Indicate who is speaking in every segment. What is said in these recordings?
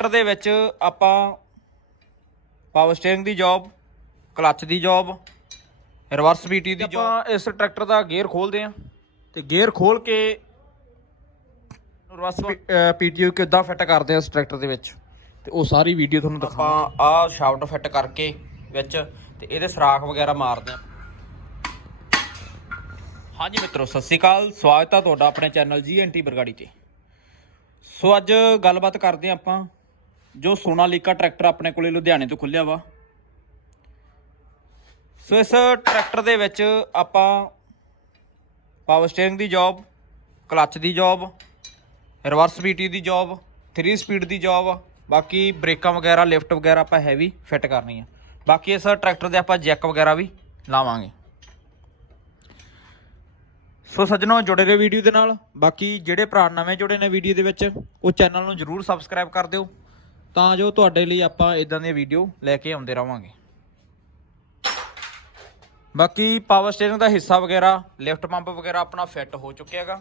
Speaker 1: Tractor ਦੇ ਵਿੱਚ ਆਪਾਂ ਪਾਵਰ ਸਟੀਅਰਿੰਗ ਦੀ ਜੌਬ ਕਲੱਚ ਦੀ job reverse B T job ਆਪਾਂ ਇਸ ਟਰੈਕਟਰ ਦਾ ਗੇਅਰ ਖੋਲਦੇ ਆਂ ਤੇ ਗੇਅਰ ਖੋਲ ਕੇ ਰਿਵਰਸ ਪੀਟੀਓ ਕਿੱਦਾਂ ਫਿੱਟ ਕਰਦੇ ਆ ਇਸ ਟਰੈਕਟਰ ਦੇ ਵਿੱਚ? ਤੇ ਉਹ ਸਾਰੀ ਵੀਡੀਓ ਤੁਹਾਨੂੰ ਦਿਖਾ ਆਪਾਂ ਆਹ ਸ਼ਾਫਟ ਫਿੱਟ ਕਰਕੇ ਵਿੱਚ ਤੇ ਇਹਦੇ ਸਰਾਖ ਵਗੈਰਾ ਮਾਰਦੇ ਆਂ ਹਾਂਜੀ ਮਿੱਤਰੋ ਸਤਿ ਸ਼੍ਰੀ ਅਕਾਲ। ਸਵਾਗਤ ਹੈ ਤੁਹਾਡਾ ਆਪਣੇ ਚੈਨਲ ਜੀਐਨਟੀ ਬਰਗਾੜੀ ਤੇ। ਸੋ ਅੱਜ ਗੱਲਬਾਤ ਕਰਦੇ ਆਪਾਂ ਜੋ ਸੋਨਾਲੀਕਾ ਟਰੈਕਟਰ ਆਪਣੇ ਕੋਲੇ ਲੁਧਿਆਣੇ ਤੋਂ ਖੁੱਲਿਆ ਵਾ। ਸੋ ਇਸ ਟਰੈਕਟਰ ਦੇ ਵਿੱਚ ਆਪਾਂ ਪਾਵਰ ਸਟੀਅਰਿੰਗ ਦੀ ਜੌਬ ਕਲੱਚ ਦੀ job reverse B T job 3 speed ਦੀ ਜੌਬ ਬਾਕੀ ਬ੍ਰੇਕਾਂ ਵਗੈਰਾ ਲਿਫਟ ਵਗੈਰਾ ਆਪਾਂ ਹੈਵੀ ਫਿੱਟ ਕਰਨੀ ਆ। ਬਾਕੀ ਇਸ ਟਰੈਕਟਰ ਦੇ ਆਪਾਂ ਜੈਕ ਵਗੈਰਾ ਵੀ ਲਾਵਾਂਗੇ। ਸੋ ਸੱਜਣੋ, ਜੁੜੇ ਰਹੋ ਵੀਡੀਓ ਦੇ ਨਾਲ। ਬਾਕੀ ਜਿਹੜੇ ਭਰਾ ਨਵੇਂ ਜੁੜੇ ਨੇ ਵੀਡੀਓ ਦੇ ਵਿੱਚ, ਉਹ ਚੈਨਲ ਨੂੰ ਜਰੂਰ ਸਬਸਕ੍ਰਾਈਬ ਕਰ ਦਿਓ। ਤਾਂ ਜੋ ਤੁਹਾਡੇ ਲਈ ਆਪਾਂ ਇਦਾਂ ਦੀਆਂ ਵੀਡੀਓ ਲੈ ਕੇ ਆਉਂਦੇ ਰਵਾਂਗੇ। ਬਾਕੀ ਪਾਵਰ ਸਟੀਅਰਿੰਗ ਦਾ ਹਿੱਸਾ ਵਗੈਰਾ ਲਿਫਟ ਪੰਪ ਵਗੈਰਾ ਆਪਣਾ ਫਿੱਟ ਹੋ ਚੁੱਕਿਆ ਹੈਗਾ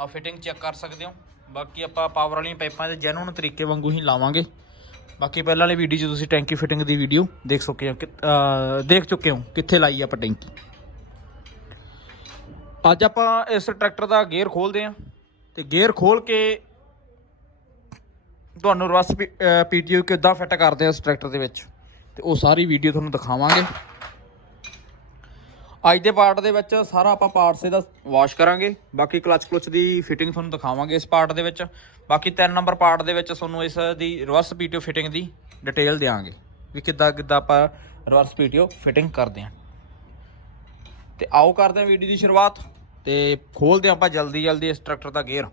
Speaker 1: ਆ ਫਿਟਿੰਗ ਚੈੱਕ ਕਰ ਸਕਦੇ ਹੋ। ਬਾਕੀ ਆਪਾਂ ਪਾਵਰ ਵਾਲੀਆਂ ਪਾਈਪਾਂ ਦੇ ਜੈਨੂਨ ਤਰੀਕੇ ਵਾਂਗੂ ਹੀ ਲਾਵਾਂਗੇ। ਬਾਕੀ ਪਹਿਲਾਂ ਵਾਲੀ ਵੀਡੀਓ 'ਚ ਤੁਸੀਂ ਟੈਂਕੀ ਫਿਟਿੰਗ ਦੀ ਵੀਡੀਓ ਦੇਖ ਚੁੱਕੇ ਹੋ ਕਿ- ਦੇਖ ਚੁੱਕੇ ਹੋ ਕਿੱਥੇ ਲਾਈ ਆਪਾਂ ਟੈਂਕੀ। ਅੱਜ ਆਪਾਂ ਇਸ ਟਰੈਕਟਰ ਦਾ ਗੇਅਰ ਖੋਲਦੇ ਆਂ ਤੇ ਗੇਅਰ ਖੋਲ ਕੇ ਤੁਹਾਨੂੰ ਰਵਸ ਪੀਟੀਓ ਕਿੱਦਾਂ ਫਿੱਟ ਕਰਦੇ ਆ ਇਸ ਟਰੈਕਟਰ ਦੇ ਵਿੱਚ? ਤੇ ਉਹ ਸਾਰੀ ਵੀਡੀਓ ਤੁਹਾਨੂੰ ਦਿਖਾਵਾਂਗੇ। ਅੱਜ ਦੇ ਪਾਰਟ ਦੇ ਵਿੱਚ ਸਾਰਾ ਆਪਾਂ ਪਾਰਟਸ ਇਹਦਾ ਵਾਸ਼ ਕਰਾਂਗੇ। ਬਾਕੀ ਕਲਚ ਕਲਚ ਦੀ ਫਿਟਿੰਗ ਤੁਹਾਨੂੰ ਦਿਖਾਵਾਂਗੇ ਇਸ ਪਾਰਟ ਦੇ ਵਿੱਚ। ਬਾਕੀ 3 ਨੰਬਰ ਪਾਰਟ ਦੇ ਵਿੱਚ ਤੁਹਾਨੂੰ ਇਸ ਦੀ ਰਿਵਰਸ ਪੀਟੀਓ ਫਿਟਿੰਗ ਦੀ ਡਿਟੇਲ ਦੇਵਾਂਗੇ ਵੀ ਕਿੱਦਾਂ ਕਿੱਦਾਂ ਆਪਾਂ ਰਿਵਰਸ ਪੀਟੀਓ ਫਿਟਿੰਗ ਕਰਦੇ ਹਾਂ ਤੇ ਆਓ ਕਰਦੇ ਹਾਂ ਵੀਡੀਓ ਦੀ ਸ਼ੁਰੂਆਤ ਤੇ ਖੋਲਦੇ ਹਾਂ ਆਪਾਂ ਜਲਦੀ ਜਲਦੀ ਇਸ ਟਰੈਕਟਰ ਦਾ ਗੇਅਰ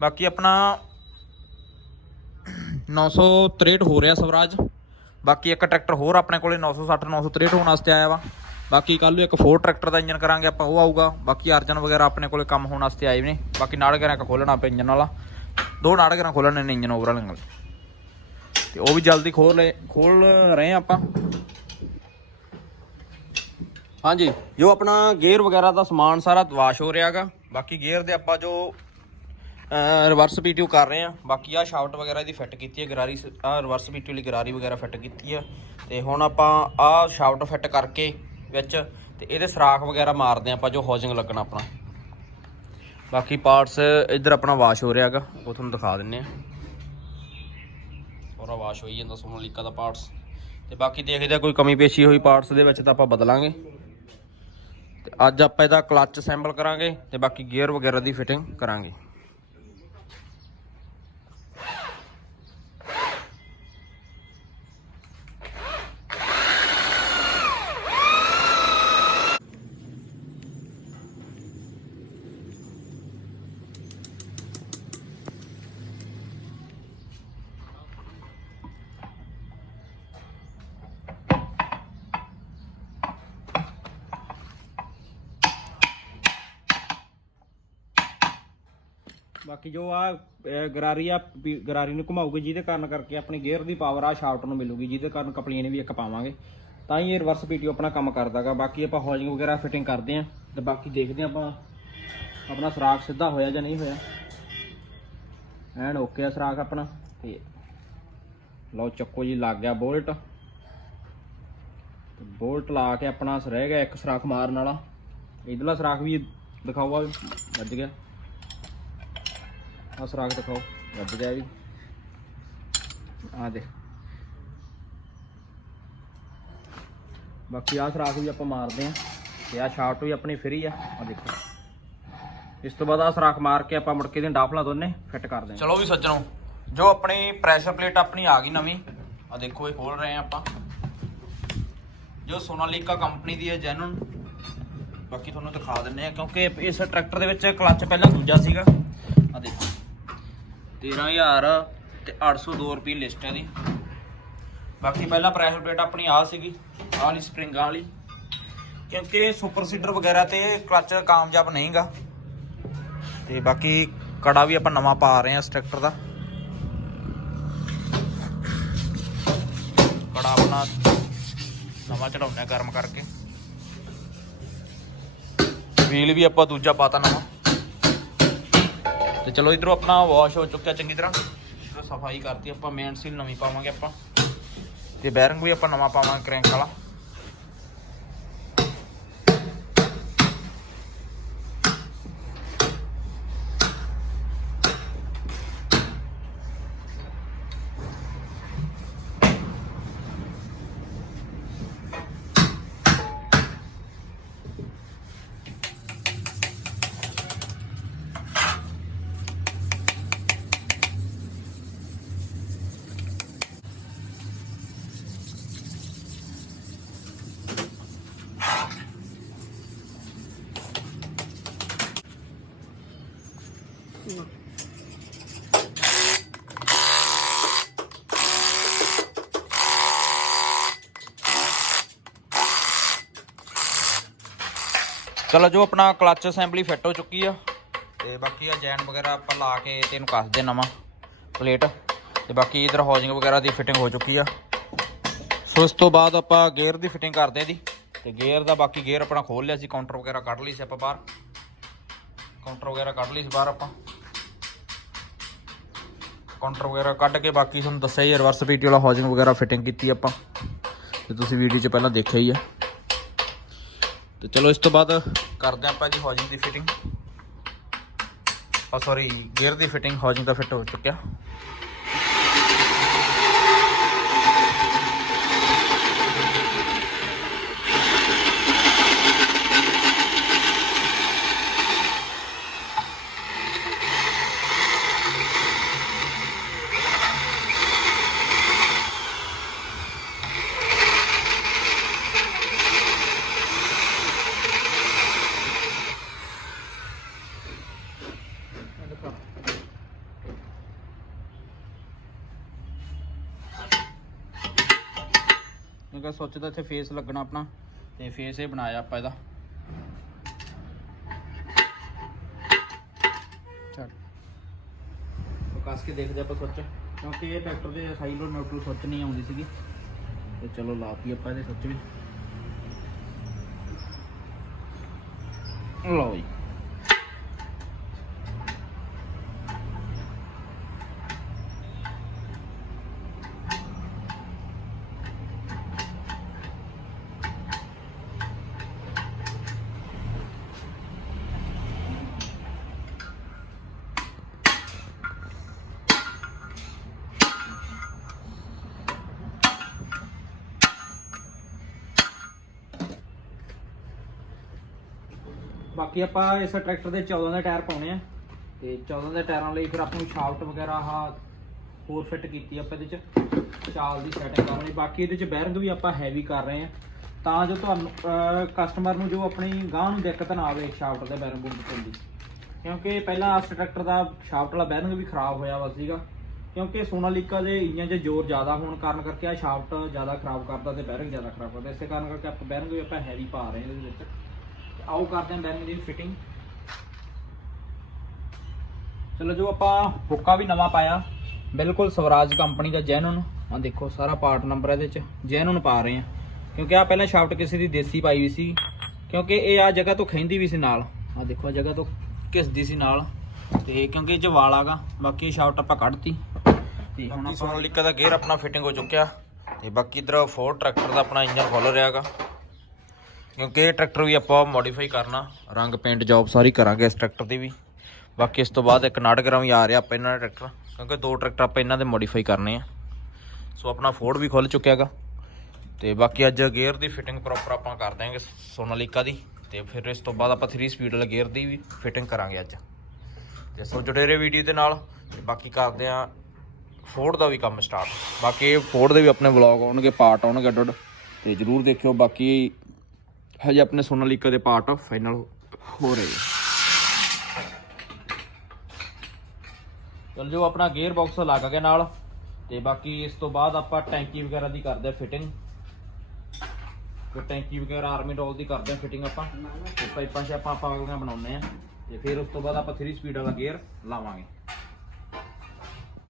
Speaker 1: ਬਾਕੀ ਆਪਣਾ 963 ਹੋ ਰਿਹਾ ਸਵਰਾਜ। ਬਾਕੀ ਇੱਕ ਟਰੈਕਟਰ ਹੋਰ ਆਪਣੇ ਕੋਲੇ 960 963 ਹੋਣ ਵਾਸਤੇ ਆਇਆ ਵਾ। ਬਾਕੀ ਕੱਲ ਨੂੰ ਇੱਕ ਫੋਰ ਟਰੈਕਟਰ ਦਾ ਇੰਜਨ ਕਰਾਂਗੇ, ਆਪਾਂ ਉਹ ਆਊਗਾ। ਬਾਕੀ ਅਰਜਨ ਵਗੈਰਾ ਆਪਣੇ ਕੋਲੇ ਕੰਮ ਹੋਣ ਵਾਸਤੇ ਆਏ ਨੇ। ਬਾਕੀ ਨਾੜਗਰਾਂ ਇੱਕ ਖੋਲਣਾ ਪਿਆ ਇੰਜਨ ਵਾਲਾ। ਦੋ ਨਾੜਗਰਾਂ ਖੋਲਣੇ ਨੇ ਇੰਜਨ ਓਵਰਆਲ ਨਾਲ ਤੇ ਉਹ ਵੀ ਜਲਦੀ ਖੋਲ ਲੈ ਖੋਲ ਰਹੇ ਹਾਂ ਆਪਾਂ। ਹਾਂਜੀ। ਜੋ ਆਪਣਾ ਗੇਅਰ ਵਗੈਰਾ ਦਾ ਸਮਾਨ ਸਾਰਾ ਵਾਸ਼ ਹੋ ਰਿਹਾਗਾ। ਬਾਕੀ ਗੇਅਰ ਦੇ ਆਪਾਂ ਜੋ ਰਿਵਰਸ ਪੀਟੀਓ ਕਰ ਰਹੇ ਆ। ਬਾਕੀ ਆ ਸ਼ਾਫਟ ਵਗੈਰਾ ਇਹਦੀ ਫਿੱਟ ਕੀਤੀ ਹੈ ਗਰਾਰੀ ਆ ਰਿਵਰਸ ਪੀਟੀਓ ਲਈ ਗਰਾਰੀ ਵਗੈਰਾ ਫਿੱਟ ਕੀਤੀ ਹੈ ਤੇ ਹੁਣ ਆਪਾਂ ਆ ਸ਼ਾਫਟ ਫਿੱਟ ਕਰਕੇ ਵਿੱਚ ਤੇ ਇਹਦੇ ਸਰਾਖ ਵਗੈਰਾ ਮਾਰਦੇ ਆ ਆਪਾਂ ਜੋ ਹੌਜਿੰਗ ਲੱਗਣਾ ਆਪਣਾ। ਬਾਕੀ ਪਾਰਟਸ ਇੱਧਰ ਆਪਣਾ ਵਾਸ਼ ਹੋ ਰਿਹਾਗਾ, ਉਹ ਤੁਹਾਨੂੰ ਦਿਖਾ ਦਿੰਨੇ ਆ। ਪੂਰਾ ਵਾਸ਼ ਹੋਈ ਜਾਂਦਾ ਸੋਨਾਲੀਕਾ ਦਾ ਪਾਰਟਸ ਤੇ ਬਾਕੀ ਦੇਖਦੇ ਆ ਕੋਈ ਕਮੀ ਪੇਸ਼ੀ ਹੋਈ ਪਾਰਟਸ ਦੇ ਵਿੱਚ ਤਾਂ ਆਪਾਂ ਬਦਲਾਂਗੇ। ਤੇ ਅੱਜ ਆਪਾਂ ਇਹਦਾ ਕਲੱਚ ਅਸੈਂਬਲ ਕਰਾਂਗੇ ਤੇ ਬਾਕੀ ਗੇਅਰ ਵਗੈਰਾ ਦੀ ਫਿਟਿੰਗ ਕਰਾਂਗੇ। ਬਾਕੀ ਜੋ ਆ ਗਰਾਰੀ ਆ ਗਰਾਰੀ ਨੂੰ ਘੁਮਾਊਗੀ, ਜਿਹਦੇ ਕਾਰਨ ਕਰਕੇ ਆਪਣੀ ਗੇਅਰ ਦੀ ਪਾਵਰ ਆ ਸ਼ਾਫਟ ਨੂੰ ਮਿਲੂਗੀ, ਜਿਹਦੇ ਕਾਰਨ ਕਪਲੀਨ ਵੀ ਇੱਕ ਪਾਵਾਂਗੇ। ਤਾਂ ਹੀ ਇਹ ਰਿਵਰਸ ਪੀਟੀਓ ਆਪਣਾ ਕੰਮ ਕਰਦਾਗਾ। ਬਾਕੀ ਆਪਾਂ ਹੌਲਿੰਗ ਵਗੈਰਾ ਫਿਟਿੰਗ ਕਰਦੇ ਆਂ, ਤੇ ਬਾਕੀ ਦੇਖਦੇ ਆਂ ਆਪਾਂ ਆਪਣਾ ਸਰਾਖ ਸਿੱਧਾ ਹੋਇਆ ਜਾਂ ਨਹੀਂ ਹੋਇਆ। ਐਨ ਓਕੇ ਆ ਸਰਾਖ ਆਪਣਾ, ਤੇ ਲਓ ਚੱਕੋ ਜੀ, ਲੱਗ ਗਿਆ ਬੋਲਟ। ਤੇ ਬੋਲਟ ਲਾ ਕੇ ਆਪਣਾ ਰਹਿ ਗਿਆ ਇੱਕ ਸਰਾਖ ਮਾਰਨ ਵਾਲਾ। ਇਧਰਲਾ ਸਰਾਖ ਵੀ ਦਿਖਾਓ ਆ ਵੱਜ ਗਿਆ। ਆ ਸਰਾਖ ਦਿਖਾਓ ਵੱਜ ਗਿਆ ਵੀ ਆ ਦੇ ਬਾਕੀ ਆ ਸਰਾਖ ਵੀ ਆਪਾਂ ਮਾਰਦੇ ਆ ਤੇ ਆ ਸ਼ਾਫਟ ਵੀ ਆਪਣੀ ਫਰੀ ਆ ਆ ਦੇਖੋ ਇਸ ਤੋਂ ਬਾਅਦ ਆ ਸਰਾਖ ਮਾਰ ਕੇ ਆਪਾਂ ਮੁੜ ਕੇ ਦੀਆਂ ਡਾਫਲਾਂ ਦੋਨੇ ਫਿੱਟ ਕਰ ਦਿਆਂਗੇ ਚਲੋ ਵੀ ਸੱਜਣੋ ਜੋ ਆਪਣੀ ਪ੍ਰੈਸ਼ਰ ਪਲੇਟ ਆਪਣੀ ਆ ਗਈ ਨਵੀਂ ਆ ਦੇਖੋ ਇਹ ਖੋਲ ਰਹੇ ਆ ਆਪਾਂ ਜੋ ਸੋਨਾਲੀਕਾ ਕੰਪਨੀ ਦੀ ਹੈ ਜੈਨੂਨ ਬਾਕੀ ਤੁਹਾਨੂੰ ਦਿਖਾ ਦਿੰਨੇ ਆ ਕਿਉਂਕਿ ਇਸ ਟਰੈਕਟਰ ਦੇ ਵਿੱਚ ਕਲੱਚ ਪਹਿਲਾਂ ਦੂਜਾ ਸੀਗਾ ਆ ਦੇਖੋ 13000 ਤੇ 802 ਰੁਪਏ ਲਿਸਟ ਹੈ ਦੀ ਬਾਕੀ ਪਹਿਲਾਂ ਪ੍ਰੈਸ਼ਰ ਪਲੇਟ ਆਪਣੀ ਆ ਸੀਗੀ, ਆਹ ਵਾਲੀ ਸਪਰਿੰਗਾਂ ਵਾਲੀ। ਕਿਉਂਕਿ ਸੁਪਰ ਸੀਡਰ ਵਗੈਰਾ ਤੇ ਕਲੱਚ ਕਾਮਯਾਬ ਨਹੀਂਗਾ। ਤੇ ਬਾਕੀ ਕੜਾ ਵੀ ਆਪਾਂ ਨਵਾਂ ਪਾ ਰਹੇ ਹਾਂ ਇਸ ਟਰੈਕਟਰ ਦਾ। ਕੜਾ ਆਪਣਾ ਨਵਾਂ ਚੜਾਉਂਦੇ ਆ ਗਰਮ ਕਰਕੇ। ਵੀਲ ਵੀ ਆਪਾਂ ਦੂਜਾ ਪਾਤਾ ਨਵਾਂ। ਤੇ ਚਲੋ ਇਧਰੋਂ ਆਪਣਾ ਵਾਸ਼ ਹੋ ਚੁੱਕਿਆ ਚੰਗੀ ਤਰ੍ਹਾਂ। ਇਧਰੋਂ ਸਫ਼ਾਈ ਕਰਤੀ ਆਪਾਂ ਮੇਨ ਸੀਲ ਨਵੀਂ ਪਾਵਾਂਗੇ ਆਪਾਂ। ਤੇ ਬੈਰਿੰਗ ਵੀ ਆਪਾਂ ਨਵਾਂ ਪਾਵਾਂਗੇ ਕ੍ਰੈਂਕ ਵਾਲਾ। ਚਲੋ ਜੋ ਆਪਣਾ ਕਲੱਚ ਅਸੈਂਬਲੀ ਫਿੱਟ ਹੋ ਚੁੱਕੀ ਆ, ਤੇ ਬਾਕੀ ਆ ਜੈਨ ਵਗੈਰਾ ਆਪਾਂ ਲਾ ਕੇ ਤੇ ਇਹਨੂੰ ਕੱਸ ਦੇ ਨਵਾਂ ਪਲੇਟ, ਤੇ ਬਾਕੀ ਇਧਰ ਹਾਊਸਿੰਗ ਵਗੈਰਾ ਦੀ ਫਿਟਿੰਗ ਹੋ ਚੁੱਕੀ ਆ। ਸੋ ਇਸ ਤੋਂ ਬਾਅਦ ਆਪਾਂ ਗੇਅਰ ਦੀ ਫਿਟਿੰਗ ਕਰਦੇ ਹਾਂ ਦੀ ਤੇ ਗੇਅਰ ਦਾ ਬਾਕੀ ਗੇਅਰ ਆਪਣਾ ਖੋਲ ਲਿਆ ਸੀ, ਕਾਊਂਟਰ ਵਗੈਰਾ ਕੱਢ ਲਈ ਸੀ ਆਪਾਂ ਬਾਹਰ। ਕਾਊਂਟਰ ਵਗੈਰਾ ਕੱਢ ਲਈ ਸੀ ਬਾਹਰ ਆਪਾਂ। ਕਾਊਂਟਰ ਵਗੈਰਾ ਕੱਢ ਕੇ ਬਾਕੀ ਤੁਹਾਨੂੰ ਦੱਸਿਆ ਹੀ ਰਿਵਰਸ ਪੀਟੀ ਵਾਲਾ ਹਾਊਸਿੰਗ ਵਗੈਰਾ ਫਿਟਿੰਗ ਕੀਤੀ ਆਪਾਂ, ਤੇ ਤੁਸੀਂ ਵੀਡੀਓ 'ਚ ਪਹਿਲਾਂ ਦੇਖਿਆ ਹੀ ਆ। ਤੇ ਚਲੋ ਇਸ ਤੋਂ ਬਾਅਦ ਕਰਦੇ ਹਾਂ ਆਪਾਂ ਜੀ ਹਾਊਸਿੰਗ ਦੀ ਫਿਟਿੰਗ ਆ ਸੌਰੀ ਗੇਅਰ ਦੀ ਫਿਟਿੰਗ ਹਾਊਸਿੰਗ ਦਾ ਫਿੱਟ ਹੋ ਚੁੱਕਿਆ। ਕਿਉਂਕਿ ਤਾਂ ਇੱਥੇ ਫੇਸ ਲੱਗਣਾ ਆਪਣਾ, ਤੇ ਫੇਸ ਇਹ ਬਣਾਇਆ ਆਪਾਂ ਇਹਦਾ। ਚੱਲ। ਕੱਸ ਕੇ ਦੇਖਦੇ ਆਪਾਂ ਸੋਚ, ਕਿਉਂਕਿ ਇਹ ਟਰੈਕਟਰ ਦੇ ਸਾਈਡ ਨੂੰ ਨਿਊਟਰਲ ਸੁੱਚ ਨਹੀਂ ਆਉਂਦੀ ਸੀਗੀ। ਤੇ ਚਲੋ ਲਾਤੀ ਆਪਾਂ ਇਹਦੇ ਸੋਚ ਵੀ। ਲਓ ਜੀ। ਬਾਕੀ ਆਪਾਂ ਇਸ ਟਰੈਕਟਰ ਦੇ 14 ਦੇ ਟਾਇਰ ਪਾਉਣੇ ਆ। ਤੇ 14 ਦੇ ਟਾਇਰਾਂ ਲਈ ਫਿਰ ਆਪਾਂ ਨੂੰ ਸ਼ਾਫਟ ਵਗੈਰਾ ਆਹ ਹੋਰ ਫਿੱਟ ਕੀਤੀ ਆਪਾਂ ਇਹਦੇ ਚ। ਚਾਲ ਦੀ ਸੈਟਿੰਗ ਕਰਨ ਲਈ। ਬਾਕੀ ਇਹਦੇ ਚ ਬੈਰਿੰਗ ਵੀ ਆਪਾਂ ਹੈਵੀ ਕਰ ਰਹੇ ਆ। ਤਾਂ ਜੋ ਤੁਹਾਨੂੰ ਕਸਟਮਰ ਨੂੰ ਜੋ ਆਪਣੀ ਗਾਹ ਨੂੰ ਦਿੱਕਤ ਨਾ ਆਵੇ ਸ਼ਾਫਟ ਦੇ ਬੈਰਿੰਗ ਬੁੱਕ ਦੀ। ਕਿਉਂਕਿ ਪਹਿਲਾਂ ਇਸ ਟਰੈਕਟਰ ਦਾ ਸ਼ਾਫਟ ਵਾਲਾ ਬੈਰਿੰਗ ਵੀ ਖਰਾਬ ਹੋਇਆ ਵਾ ਸੀਗਾ। ਕਿਉਂਕਿ ਸੋਨਾਲੀਕਾ ਦੇ ਇੰਜਨ 'ਚ ਜ਼ੋਰ ਜ਼ਿਆਦਾ ਹੋਣ ਕਾਰਨ ਕਰਕੇ ਆ ਸ਼ਾਫਟ ਜ਼ਿਆਦਾ ਖਰਾਬ ਕਰਦਾ ਤੇ ਬੈਰਿੰਗ ਜ਼ਿਆਦਾ ਖਰਾਬ ਕਰਦਾ। ਇਸੇ ਕਾਰਨ ਕਰਕੇ ਆਪਾਂ ਬੈਰਿੰਗ ਵੀ ਆਪਾਂ ਹੈਵੀ ਪਾ ਰਹੇ ਹਾਂ ਇਹਦੇ ਵਿੱਚ। ਆਓ ਕਰਦੇ ਹਾਂ ਬੈਰਿੰਗ ਦੀ ਫਿਟਿੰਗ ਚਲੋ ਜੋ ਆਪਾਂ ਹੁੱਕਾ ਵੀ ਨਵਾਂ ਪਾਇਆ ਬਿਲਕੁਲ ਸਵਰਾਜ ਕੰਪਨੀ ਦਾ ਜੈਨੂਨ। ਆ ਦੇਖੋ ਸਾਰਾ ਪਾਰਟ ਨੰਬਰ ਇਹਦੇ ਚ ਜੈਨੂਨ ਪਾ ਰਹੇ ਆ ਕਿਉਂਕਿ ਆ ਪਹਿਲਾਂ ਸ਼ਾਫਟ ਕਿਸੇ ਦੀ ਦੇਸੀ ਪਾਈ ਵੀ ਸੀ ਕਿਉਂਕਿ ਇਹ ਆ ਜਗ੍ਹਾ ਤੋਂ ਖੈਂਦੀ ਵੀ ਸੀ ਨਾਲ। ਆ ਦੇਖੋ ਆ ਜਗ੍ਹਾ ਤੋਂ ਘਿਸਦੀ ਸੀ ਨਾਲ। ਤੇ ਕਿਉਂਕਿ ਇਹ ਚ ਵਾਲ ਆਗਾ ਬਾਕੀ ਸ਼ਾਫਟ ਆਪਾਂ ਕੱਢਤੀ। ਤੇ ਹੁਣ ਸੋਨਾਲੀਕਾ ਦਾ ਗੇਅਰ ਆਪਣਾ ਫਿਟਿੰਗ ਹੋ ਚੁੱਕਿਆ। ਤੇ ਬਾਕੀ ਇਧਰ ਫੋਰ ਟਰੈਕਟਰ ਦਾ ਆਪਣਾ ਇੰਜਨ ਖੁੱਲ ਰਿਹਾਗਾ ਕਿਉਂਕਿ ਇਹ ਟਰੈਕਟਰ ਵੀ ਆਪਾਂ ਮੋਡੀਫਾਈ ਕਰਨਾ। ਰੰਗ ਪੇਂਟ ਜੌਬ ਸਾਰੀ ਕਰਾਂਗੇ ਇਸ ਟਰੈਕਟਰ ਦੀ ਵੀ। ਬਾਕੀ ਇਸ ਤੋਂ ਬਾਅਦ ਇੱਕ ਨਾਟਗ੍ਰਾਮ ਵੀ ਆ ਰਿਹਾ ਆਪਾਂ ਇਹਨਾਂ ਦਾ ਟਰੈਕਟਰ। ਕਿਉਂਕਿ ਦੋ ਟਰੈਕਟਰ ਆਪਾਂ ਇਹਨਾਂ ਦੇ ਮੋਡੀਫਾਈ ਕਰਨੇ ਆ। ਸੋ ਆਪਣਾ ਫੋਰਡ ਵੀ ਖੁੱਲ ਚੁੱਕਿਆ ਹੈਗਾ। ਤੇ ਬਾਕੀ ਅੱਜ ਗੇਅਰ ਦੀ ਫਿਟਿੰਗ ਪ੍ਰੋਪਰ ਆਪਾਂ ਕਰ ਦਾਂਗੇ ਸੋਨਾਲੀਕਾ ਦੀ। ਤੇ ਫਿਰ ਇਸ ਤੋਂ ਬਾਅਦ ਆਪਾਂ 3 ਸਪੀਡ ਵਾਲੇ ਗੇਅਰ ਦੀ ਵੀ ਫਿਟਿੰਗ ਕਰਾਂਗੇ ਅੱਜ। ਤੇ ਸੋ ਜੁੜੇ ਰਹੋ ਵੀਡੀਓ ਦੇ ਨਾਲ। ਤੇ ਬਾਕੀ ਕਰਦੇ ਆ ਫੋਰਡ ਦਾ ਵੀ ਕੰਮ ਸਟਾਰਟ ਬਾਕੀ ਫੋਰਡ ਦੇ ਵੀ ਆਪਣੇ ਵਲੌਗ ਆਉਣਗੇ ਪਾਰਟ ਆਉਣਗੇ ਡੱਡ ਅੱਡ ਤੇ ਜਰੂਰ ਦੇਖਿਓ। ਬਾਕੀ ਹਜੇ ਆਪਣੇ ਸੋਨਾਲੀਕਾ ਦੇ ਪਾਰਟ ਫਾਈਨਲ ਹੋ ਰਹੇ ਆ ਚਲ ਜੋ ਆਪਣਾ ਗੇਅਰ ਬਾਕਸ ਲੱਗ ਗਿਆ ਨਾਲ, ਤੇ ਬਾਕੀ ਇਸ ਤੋਂ ਬਾਅਦ ਆਪਾਂ ਟੈਂਕੀ ਵਗੈਰਾ ਦੀ ਕਰਦੇ ਆ ਫਿਟਿੰਗ ਤੇ ਟੈਂਕੀ ਵਗੈਰਾ ਆਰਮੀ ਡੋਲ ਦੀ ਕਰਦੇ ਆ ਫਿਟਿੰਗ ਆਪਾਂ। ਤੇ ਪਾਈਪਾਂ ਸ਼ਾਪਾਂ ਆਪਾਂ ਅਗਲੀਆਂ ਬਣਾਉਂਦੇ ਆ। ਤੇ ਫਿਰ ਉਸ ਤੋਂ ਬਾਅਦ ਆਪਾਂ 3 ਸਪੀਡ ਵਾਲਾ ਗੇਅਰ ਲਾਵਾਂਗੇ।